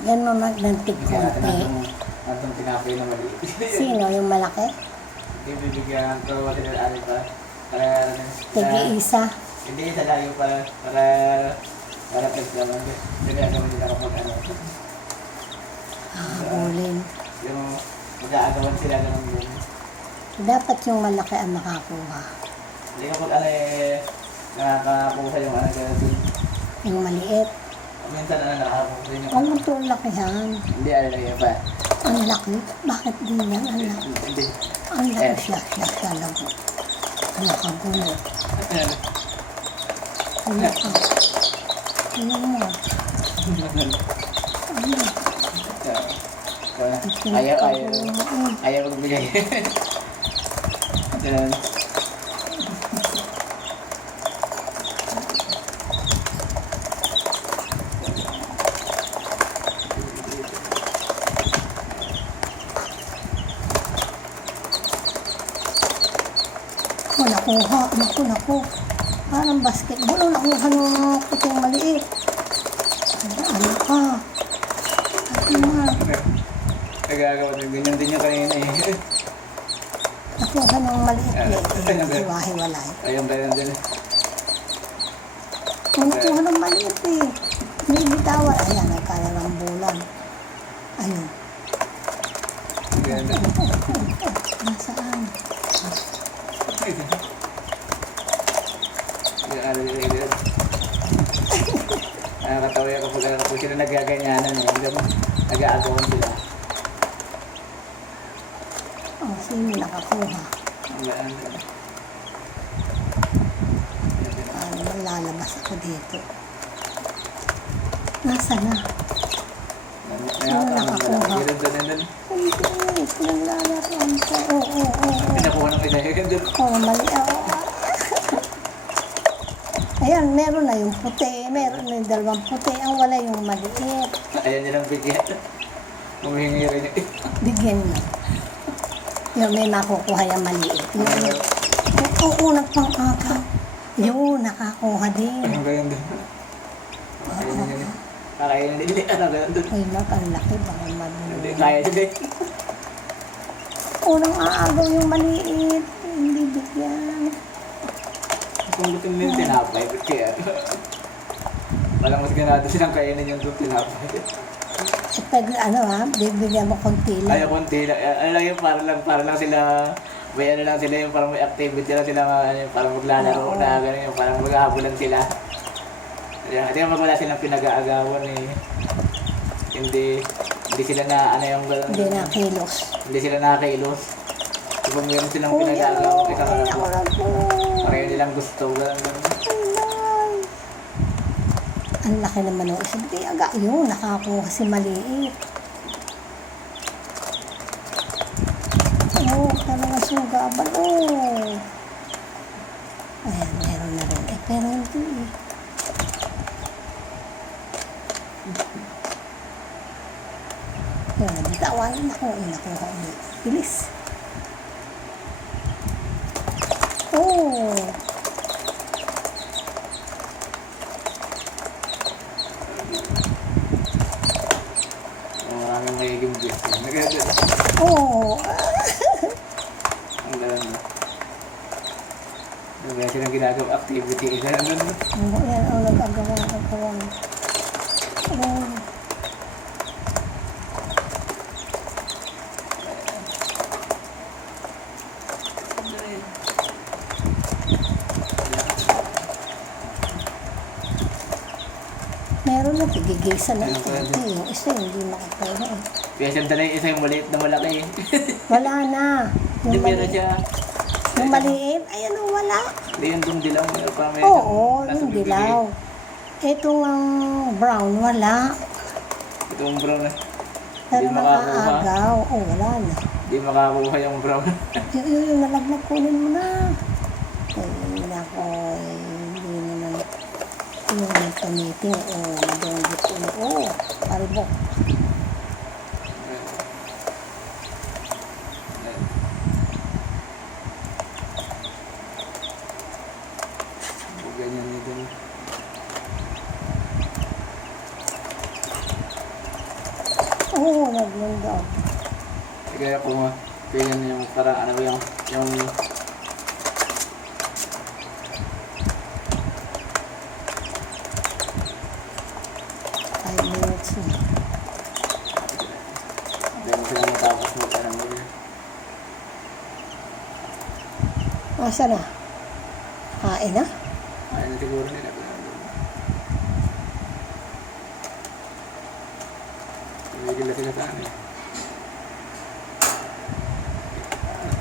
Yan mo maglantig konti. Atong tinapay na maliit. Sino? Yung malaki? Hindi bibigyan ko kasi na para Tigi-isa. hindi sa layo para pagkaman. Hindi naman nila kapag ano. Bulin. Yung mag-aagawan sila ng buong. Dapat yung malaki ang makakuha. Hindi kapag ano nakakakuha yung ano gano'n. Yung maliit. Minsan nakakakuha yung Huwag mo ito ang lakihan. hindi ano lang yun ba? Ang laki. Bakit di yan? Ang laki. Hindi. Ang laki siya lago. Ang nakagulo. Ang laki. Tingnan mo. Ayaw magbigay. Ganun. Nakuha. Naku. Parang basketball. Nakuha ng puting maliit. Ano ka? Ano nga? Nagagawa ng ganyan din niya kanina eh. Nakuha ng maliit. Hiwa-hiwalay. Ayun din. Nakuha ng maliit eh. May bitawan. Ayan, nagkalarambulan. Ayun. Ganda. Nasaan? Nakakatawa ako pag sila nagaganyanan eh. Nag-aagawan sila. Oh, sino nakakuha? Ano, lalabas ako dito. Nasaan na? Nakakuha. Hindi, naglalarawan ko. Oo. Pinakuha ng pinag. Oh, mali ako. Ayan, meron na yung puti. Meron na yung dalawang puti. Ang wala yung maliit. Ayan nilang bigyan. Humihingi rin yun. Bigyan mo. Yung may makukuha yung maliit. Yung unang pang-agaw. Yun, nakakuha din. Ang ganda. Kakainin nila. Ano ganda. Ay, ang laki. Baka Hindi mali. kaya hindi. Unang aagaw yung maliit. Hindi bigyan. Kung gusto nila yung tinapay, ba't kaya? Walang mas ganado silang kainin yung doon tinapay. Eh, pag bibigyan mo konti lang. Ayaw konti lang. Ano lang yun, para lang sila, may ano lang sila yung parang may activity lang sila, parang maglalaro na gano'n yung parang maghahabulan sila. Hindi naman wala silang pinag-aagawan eh. Hindi sila na ano yung gano'n. Hindi na kilos. Hindi sila nakakailos. Kapag meron silang pinag-aagawan, pareho nilang gusto, gano'n. Ang laki naman ng isa. Hindi, yun, nakakuha kasi maliit. Oo, talaga sugaban. Oo. Ayan, meron na rin. Pero hindi eh. Yan, bitawan ako. Nakuha ulit. Bilis. Oo. Maraming magiging blessing. Nagagad. Oo. Ang gano'n. Kaya silang ginagawa activity. Gano'n. Oo, yan ang nag-agawa. Oo. Meron na tigigisa na ito. Yung isa hindi makakaya eh. Kaya siya dala yung isa yung maliit na malaki. Wala na. Hindi Yung meron maliit. siya. Yung maliit, ayan o wala. Hindi yung doon dilaw. Oo, yung dilaw. Itong ang brown, wala. Itong brown na. Pero Hindi makakuha. nakaagaw. Oh, wala na. Hindi makakuha yung brown. Yung nalaglag, kunin mo na. Ay, nako, hindi naman. Yung nagkamiting, nadonggit ulo. Paribok. Ganyan nito. Huwag yun daw. Kaya kung ganyan yung parang ano ba yung 5 minutes na. hindi mo sila matapos mo parang nila. Asa na? Kain na? Ayaw na siguro nila. Tumigil na sila sa amin.